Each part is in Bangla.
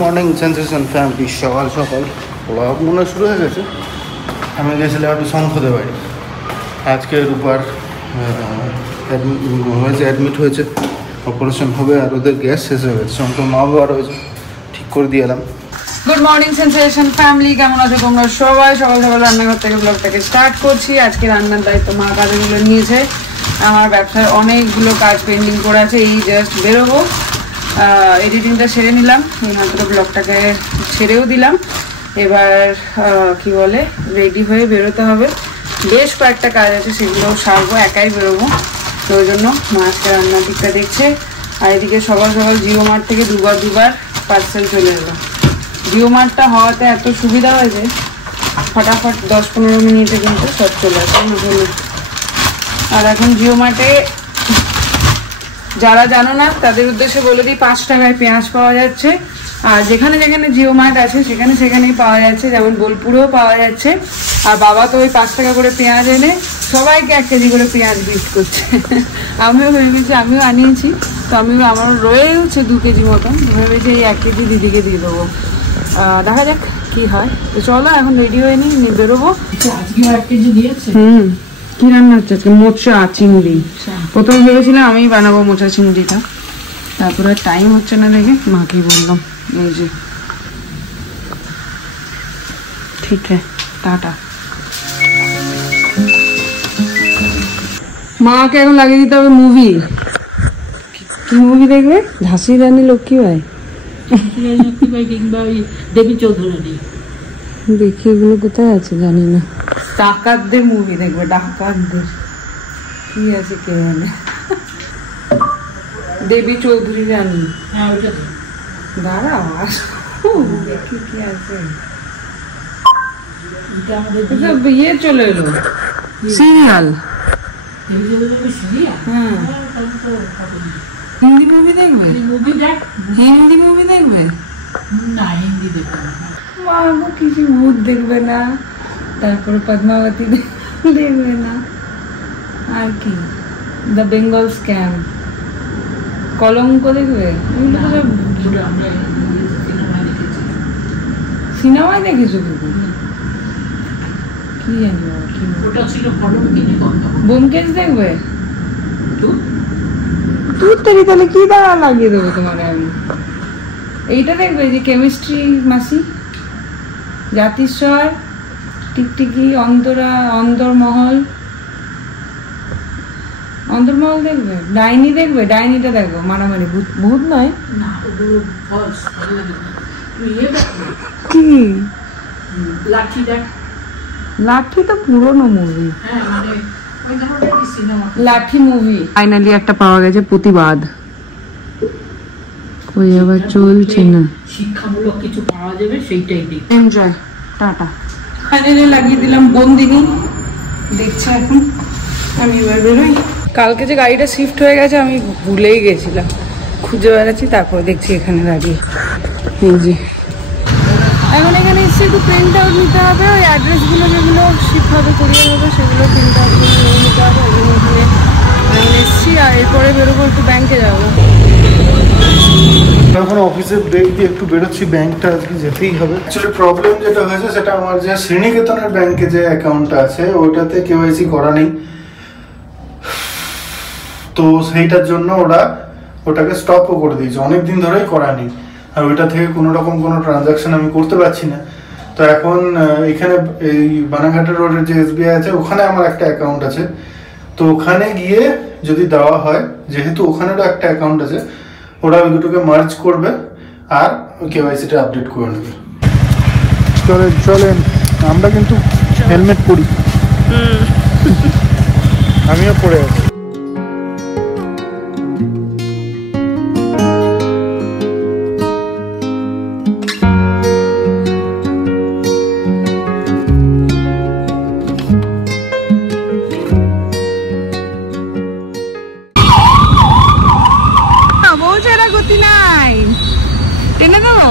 Morning sensation family. সকাল সকাল ব্লগ মনে শুরু হয়ে গেছে। আমি গেছিলাম একটু শঙ্খদে বাড়ি। আজকে রূপার অ্যাডমিট হয়েছে, অপারেশন হবে, আর ওদের গ্যাস শেষ হয়ে গেছে। শঙ্কর মা বাবা রয়েছে, ঠিক করে দিয়ে এলাম। গুড মর্নিং সেন্সেশন ফ্যামিলি, কেমন আছো তোমরা সবাই? সকাল সকাল রান্নাঘর থেকে ব্লগটাকে স্টার্ট করছি। আজকে রান্নার দায়িত্ব মা কাজগুলো নিয়েছে। আমার ব্যবসার অনেকগুলো কাজ পেন্ডিং করে আছে, এই জাস্ট বেরোবো। এডিটিংটা সেরে নিলাম, এইমাত্র ব্লগটাকে ছেড়েও দিলাম। এবার কি বলে রেডি হয়ে বেরোতে হবে। বেশ কয়েকটা কাজ আছে, সেগুলো সারবো, একাই বেরোবো। তো ওই জন্য মা আজকে রান্নার দিকটা দেখছে। আর এদিকে সকাল সকাল জিও মার্ট থেকে দুবার পার্সেল চলে এলো। জিও মার্টটা হওয়াতে এত সুবিধা হয়েছে, ফটাফট 10-15 মিনিটে কিন্তু সব চলে আসে। আর এখন জিও মার্টে যারা জানো না তাদের উদ্দেশ্যে বলে দিই, 5 টাকায় পেঁয়াজ পাওয়া যাচ্ছে। আর যেখানে যেখানে জিও মার্ট আছে সেখানেই পাওয়া যাচ্ছে, যেমন বোলপুরেও পাওয়া যাচ্ছে। আর বাবা তো ওই 5 টাকা করে পেঁয়াজ এনে সবাইকে 1 কেজি করে পেঁয়াজ গিফট করছে। আমিও ভেবেছি, আমিও আনিয়েছি, তো আমার রয়েছে 2 কেজি মতন। ভেবেছি এই 1 কেজি দিদিকে দিয়ে দেবো। দেখা যাক কি হয়। তো চলো এখন রেডি হয়ে নিই, বেরোবো। কি রান্না হচ্ছে আজকে? মোচা চিংড়ি। প্রথমে ভেবেছিলাম আমি বানাবো মোচা চিংড়িটা, তারপরে টাইম হচ্ছে না দেখে মাকে বললাম। এই যে ঠিক হ্যাঁ, টাটা। মাকে এখন লাগিয়ে দিতে হবে মুভি। কি মুভি দেখবে? ঝাঁসি রানী লক্ষ্মী ভাই, দেবী চৌধুরানী। দেখি এগুলো কোথায় আছে জানি না। ডাকাতদের মুভি দেখবে, ডাকাতদের কি আছে কে জানে। দেবী চৌধুরী রানী। দাঁড়াও দেখি কি আছে। ইয়ে চলে এলো সিরিয়াল। হ্যাঁ, হিন্দি মুভি দেখবে? হিন্দি মুভি দেখবে না? হিন্দি দেখবে মা, কিছু ভূত দেখবে না, তারপরে পদ্মাবতী দেখবে না, আর কি দ্য বেঙ্গল স্ক্যাম, কলঙ্ক দেখবে? সিনেমায় দেখেছো? কি জানি ব্যোমকেশ দেখবে? তুই তাহলে কি দ্বারা লাগিয়ে দেবো তোমার আমি। এইটা দেখবে যে কেমিস্ট্রি মাসি, জাতিস্বর, টিকটিকি, অন্তর্মহল দেখবে? ডাইনি দেখবে? ডাইনিটা দেখো, মারামারি, ভূত নয়। কি লাঠি তো পুরনো মুভি। লাঠি মুভি ফাইনালি একটা পাওয়া গেছে, প্রতিবাদ। ওই আবার চলছে না, শিক্ষামূলক কিছু পাওয়া যাবে সেইটাই দেখি। Enjoy, tata. ফাইনালি লাগিয়ে দিলাম বন্দিনী, দেখছে এখন। আমি এবার বেরোই। কালকে যে গাড়িটা শিফট হয়ে গেছে আমি ভুলেই গেছিলাম, খুঁজে বেড়াচ্ছি, তারপর দেখছি এখানে দাঁড়িয়ে। এই যে এখন এখানে এসে একটু প্রিন্ট আউট নিতে হবে, ওই অ্যাড্রেসগুলো যেগুলো শিফট হবে, কুরিয়ার হবে, সেগুলো প্রিন্ট আউট নিতে হবে। এখন এসছি, আর এরপরে বেরোবো, একটু ব্যাংকে যাবো। এখন অফিসের ব্রেক দিয়ে একটু বেরোচ্ছি, ব্যাংকটা আজকে যেতেই হবে। অ্যাকচুয়ালি প্রবলেম যেটা হয়েছে সেটা আমার যে শ্রীনিকেতনের ব্যাংকে যে অ্যাকাউন্টটা আছে ওটাতে কেওয়াইসি করা নেই, তো সেইটার জন্য ওটাকে স্টপও করে দিয়েছে, অনেকদিন ধরেই করা নেই। আর ওইটা থেকে কোনো রকম কোনো ট্রানজাকশন আমি করতে পারছি না। তো এখন এখানে এই বানাঘাটা রোডের যে এসবিআই আছে ওখানে আমার একটা অ্যাকাউন্ট আছে, তো ওখানে গিয়ে যদি দেওয়া হয়, যেহেতু ওখানেরও একটা অ্যাকাউন্ট আছে, ওরা ওই দুটোকে মার্জ করবে আর কেওয়াইসিটা আপডেট করে নেবে। চলেন আমরা কিন্তু হেলমেট পরি, আমিও পরে আছি। টেনে দেবো?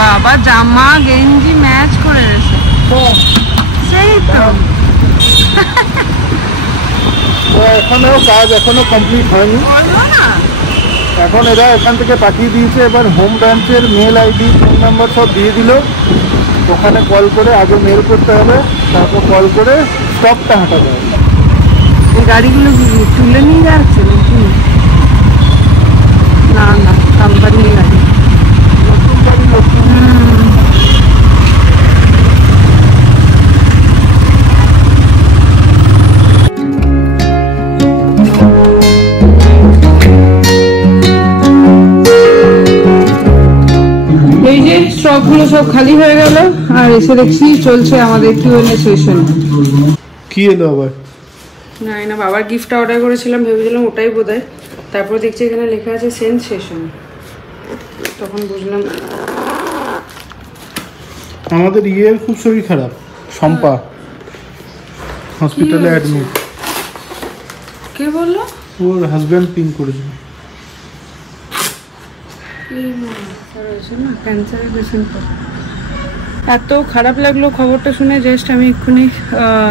বাবা জামা গেঞ্জি ম্যাচ করে রয়েছে, সেই তো। এখনো কাজ কমপ্লিট হয়নি। এখন এরা এখান থেকে পাঠিয়ে দিয়েছে, এবার হোম ব্রাঞ্চের মেল আইডি ফোন নাম্বার সব দিয়ে দিল। ওখানে কল করে আগে মেল করতে হবে, তারপর কল করে স্টপটা হাঁটাতে হবে। এই গাড়িগুলো তুলে নিয়ে যাচ্ছে নাকি? না না, কোম্পানির গাড়ি। এই যে স্টকগুলো সব খালি হয়ে গেল, আর এসে দেখছি চলছে আমাদের কিউএনএ সেশন। কি এলো আবার? না বাবার গিফটটা অর্ডার করেছিলাম, ভেবেছিলাম ওটাই বোধহয়। তারপর দেখছি এখানে লেখা আছে সেন্সেশন, তখন বুঝলাম। আমাদের ইয়ের খুব শরীর খারাপ, শম্পা হসপিটালে অ্যাডমিট। কে বললো? ওর হাজব্যান্ড পিন করেছিল। ক্যান্সারের পেশেন্ট। এত খারাপ লাগলো খবরটা শুনে। জাস্ট আমি এক্ষুনি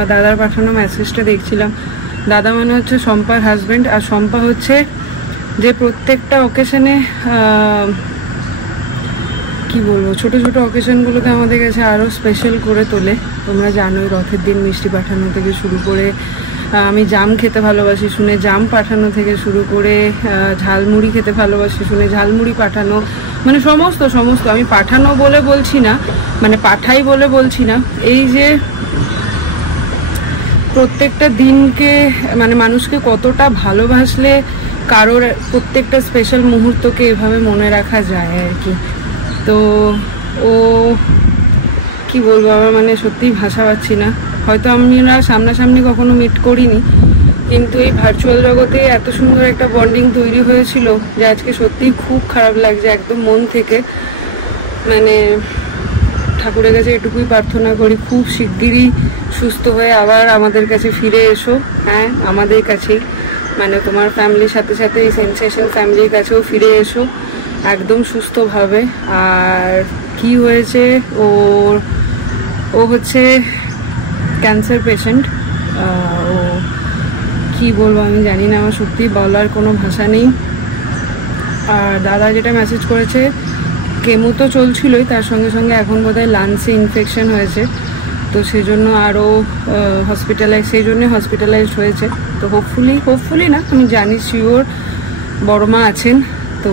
দাদার পাঠানো মেসেজটা দেখছিলাম। দাদা মানে হচ্ছে শম্পার হাজব্যান্ড, আর শম্পা হচ্ছে যে প্রত্যেকটা অকেশনে কি বলবো, ছোট ছোট অকেশনগুলোতে আমাদের কাছে আরও স্পেশাল করে তোলে। তোমরা জানোই, রথের দিন মিষ্টি পাঠানো থেকে শুরু করে, আমি জাম খেতে ভালোবাসি শুনে জাম পাঠানো থেকে শুরু করে, ঝালমুড়ি খেতে ভালোবাসি শুনে ঝালমুড়ি পাঠানো, মানে সমস্ত আমি পাঠানো বলে বলছি না, মানে পাঠাই বলে বলছি না। এই যে প্রত্যেকটা দিনকে, মানে মানুষকে কতটা ভালোবাসলে কারোর প্রত্যেকটা স্পেশাল মুহূর্তকে এভাবে মনে রাখা যায় আর কি। তো ও কি বলবো, আমার মানে সত্যিই ভাষা পাচ্ছি না। হয়তো আমরা সামনাসামনি কখনো মিট করিনি, কিন্তু এই ভার্চুয়াল জগতে এত সুন্দর একটা বন্ডিং তৈরি হয়েছিল যে আজকে সত্যিই খুব খারাপ লাগছে একদম মন থেকে। মানে ঠাকুরের কাছে এটুকুই প্রার্থনা করি, খুব শিগগিরই সুস্থ হয়ে আবার আমাদের কাছে ফিরে এসো। হ্যাঁ, আমাদের কাছেই, মানে তোমার ফ্যামিলির সাথে সাথে এই সেন্সেশন ফ্যামিলির কাছেও ফিরে এসো একদম সুস্থভাবে। আর কি হয়েছে, ও হচ্ছে ক্যান্সার পেশেন্ট। ও কি বলবো আমি জানি না, আমার সত্যি বলার কোনো ভাষা নেই। আর দাদা যেটা মেসেজ করেছে, কেমো তো চলছিলই, তার সঙ্গে সঙ্গে এখন বোধহয় লাংসে ইনফেকশন হয়েছে, তো সেই জন্য আরও হসপিটালাইজড হয়েছে। তো হোপফুলি না, আমি জানি শিওর বড় মা আছেন, তো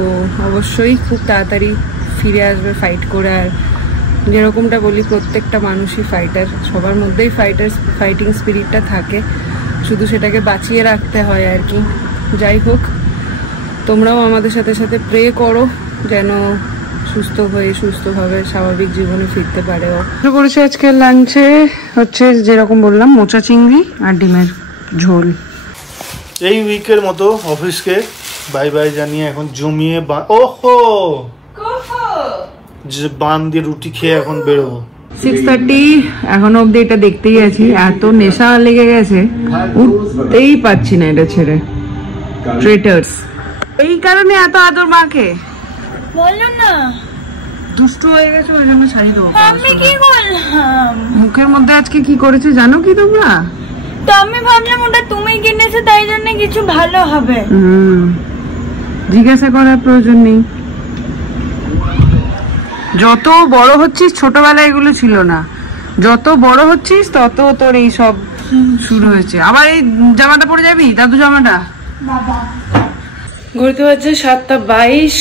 অবশ্যই খুব তাড়াতাড়ি ফিরে আসবে ফাইট করে। আর যেরকমটা বলি, প্রত্যেকটা মানুষই ফাইটার, সবার মধ্যেই ফাইটিং স্পিরিটটা থাকে, শুধু সেটাকে বাঁচিয়ে রাখতে হয় আর কি। যাই হোক, তোমরাও আমাদের সাথে সাথে প্রে করো যেন সুস্থভাবে স্বাভাবিক জীবনে ফিরতে পারে। করেছে আজকে লাঞ্চে হচ্ছে যেরকম বললাম, মোচা চিংড়ি আর ডিমের ঝোল। এই উইকের মতো অফিসকে বাই বাই জানিয়ে এখন জমিয়ে বান দিয়ে রুটি খেয়ে এখন বেরোবো। 6:30 এখনো অব্দি এটা দেখতেই আছি, এত নেশা লেগে গেছে, উঠতেই পাচ্ছি না এটা ছেড়ে। ট্রেটার্স এই কারণে এত আদর মাকে, বললো না দুষ্টু হয়ে গেছে, ওই জন্য ছাড়ি দেবো। আমি কি করলাম? মুখের মধ্যে আজকে কি করেছে জানো কি তোমরা? তো আমি ভাবলাম ওটা তুমি কিনেছো, তাই জন্য কিছু ভালো হবে। জিজ্ঞাসা করার প্রয়োজন নেই। যত বড় হচ্ছিস, ছোটবেলায় এগুলো ছিল না, যত বড় হচ্ছিস তত তোর এই সব শুরু হয়েছে। আবার এই জামাটা পরে যাবি, দাদু জামাটা। ঘুরতে হচ্ছে 7:22,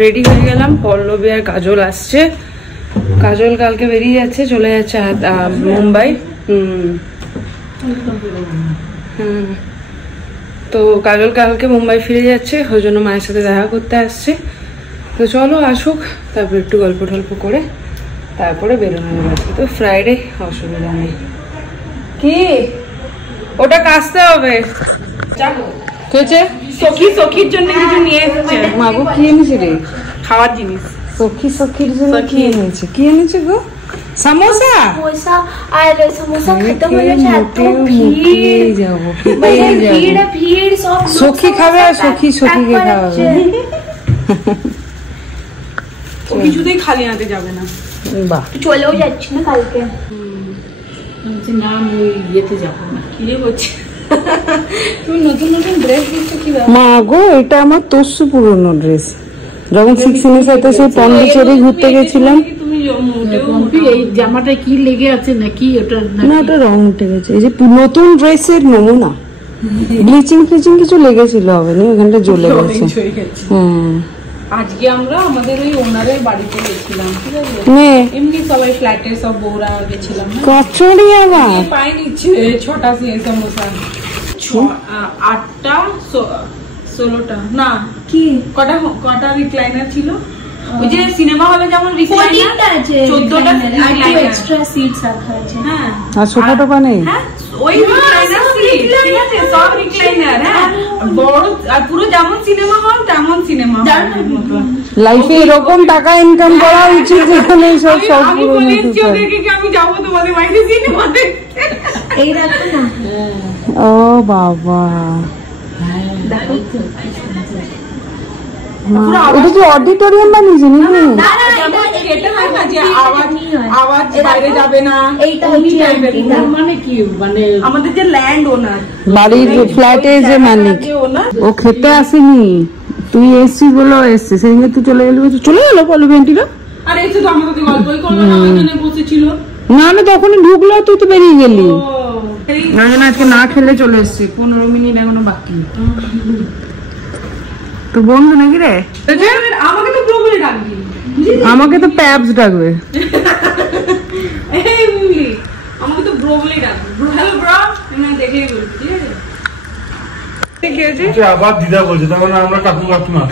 রেডি হয়ে গেলাম। পল্লবী আর কাজল আসছে। কাজল কালকে বেরিয়ে যাচ্ছে, চলে যাচ্ছে মুম্বাই। তো কাজল কালকে মুম্বাই ফিরে যাচ্ছে, ওই জন্য মায়ের সাথে দেখা করতে আসছে। তো চলো আসুক, তারপর একটু গল্প টল্প করে তারপরে বেরোনো গেছে। তো ফ্রাইডে, অসুবিধা নেই। কি ওটা কাচতে হবে। সখীর জন্য কিছু নিয়ে এসেছে। মাগো কি এনেছে রে? খাওয়ার জিনিস। সখীর জন্য কি এনেছে? কি এনেছে গো? समोसा और समोसा खत्म हो जाए तो भीड़ जाओ भीड़ सब सखी खावे আর সখী সখীকে খাওয়াবে। ও কিছুতেই খালি হাতে যাবে না। বাহ, চলেও যাচ্ছি না কালকে। না আমি ইয়েতে যাবো না, কি রে হচ্ছে তুমি নতুন নতুন ড্রেস দিচ্ছ কি ব্যাপার? মা গো, এটা আমার তোরসু পুরনো ড্রেস। যখন 16 সাথে সেই পন্ডিচেরি ঘুরতে গেছিলাম। তুমি এই জামাটা কি লেগে আছে নাকি ওটা? না, ওটা রং উঠে গেছে। এই যে নতুন ড্রেসের নমুনা, ব্লিচিং ফ্লিচিং কিছু লেগেছিল হবে না, ওখানটা জ্বলে গেছে। আজকে আমরা আমাদের ওই ওনারের বাড়িতে গেছিলাম, ঠিক আছে? এমনি সবাই ফ্ল্যাটে সব বউরা গেছিলাম। কচুরি আবার পাই নিচ্ছে 6টা সমোসা, 8টা 16টা না কি কটা রিক্লাইনার ছিল? ওই যে সিনেমা হলে যেমন রিক্লাইনার 14টা এক্সট্রা সিটস রাখা আছে। হ্যাঁ, আর সোফা টোফা নেই। হ্যাঁ, ওই রিক্লাইনার সিট, ঠিক আছে, সব রিক্লাইনার। হ্যাঁ, বড় আর পুরো যেমন সিনেমা হল তেমন সিনেমা হল। লাইফে এরকম টাকা ইনকাম করা উচিত যেখানে সব সব আমি বলেছি ওদেরকে কি আমি যাবো তোমাদের বাড়িতে সিনেমা দেখতে। এই রাখো না। ও বাবা, এটা কি অডিটোরিয়াম বানিয়েছে নাকি? আওয়াজ বাইরে যাবে না, এইটা হচ্ছে মানে কি, মানে আমাদের যে ল্যান্ড ওনার, বাড়ির ফ্ল্যাটে যে মালিক, ও খেতে আসেনি। তুই এসছিস বলে এসছে, সেদিন তুই চলে গেলি, চলে গেলো বলো ভেন্টিরা। আর এই তো আমাদের গল্পই করবে না, ওইখানে বসেছিল। না না, তখনই ঢুকলো, তুই তো বেরিয়ে গেলি। আজকে না খেলে চলে এসছি, 15 মিনিট এখনো বাকি। তো বন্ধু নাকি রে? আমাকে তো ব্রো বলে ডাকবি, আমাকে তো প্যাপস ডাকবে। এই বুবলি, আমাকে তো ব্রো বলেই ডাকবি। হ্যালো ব্রো, আমি দেখেই বলছি, ঠিক আছে? ঠিক আছে, আবার দিদা বলছে, তখন আমরা কাকু কাকিমা।